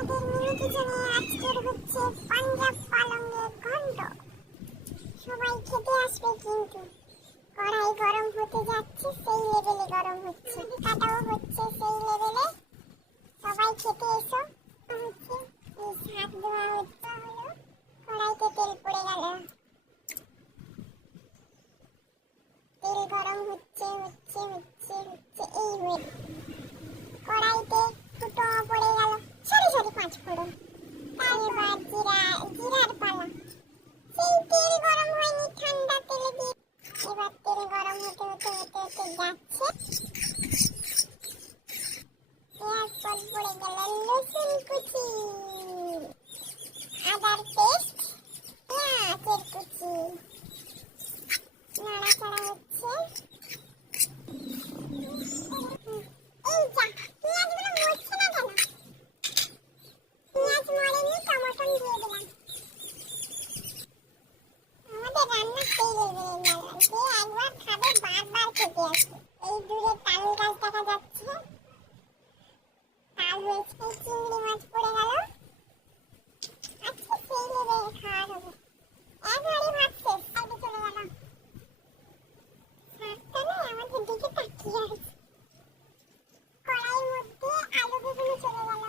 আমাদের মিনি কিচেনে আজকের হচ্ছে পাঞ্জাব পালঙের ঘন্ট। সবাই খেতে আসবে কিন্তু কড়াই গরম হতে যাচ্ছে, সেই লেভেলে গরম হচ্ছে, কাটাও হচ্ছে সেই লেভেলে। সবাই খেতে এসো। হচ্ছে এই শাক দেওয়া হচ্ছে, হলো কড়াইতে তেল পড়ে গেল, তেল গরম হচ্ছে হচ্ছে হচ্ছে হচ্ছে এই হয়ে কড়াইতে দুটো পড়ে গেল, সারি সারি পাঁচ ফোড়ন। এবার জিরার পালা। সেই তেল গরম হয়নি, ঠান্ডা তেলে দিয়ে এবার তেল গরম হতে হতে হতে হতে যাচ্ছে। এরপর পড়ে গেল রসুন কুচি, আদার পেস্ট, পেঁয়াজের কুচি। নাড়াচাড়া হচ্ছে। এই যা, পেঁয়াজগুলো মরছে না কেন? পেঁয়াজ মরেনি, টমেটো দিয়ে দিলাম। আমাদের রান্না সেই লেভেলে লাগবে, যে একবার খাবে বারবার খেতে আসবে। এই দূরে তাল গাছ দেখা যাচ্ছে, তাল হয়েছে। চিংড়ি মাছ পড়ে গেল, আজকে সেই লেভেলে খাওয়া হবে। এক হাঁড়ি ভাত শেষ, সাইডে চলে গেল। শাকটা না আমাদের দিকে তাকিয়ে আছে। কড়াইয়ের মধ্যে আলু বেগুন চলে গেল,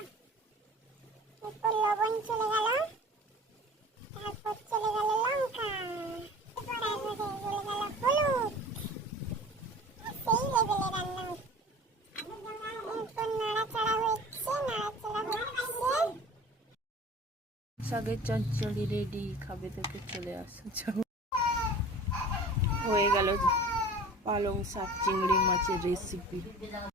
এরপর লবণ চলে গেল, তারপর চলে গেল লঙ্কা, তারপরে চলে গেল হলুদ। সেই লেভেলে রান্না হচ্ছে। এরপর নাড়াচাড়া হচ্ছে, নাড়াচাড়া হচ্ছে। শাকের চচ্চড়ি রেডি, খাবে থেকে চলে আসো। হয়ে গেল পালং শাক চিংড়ি মাছের রেসিপি।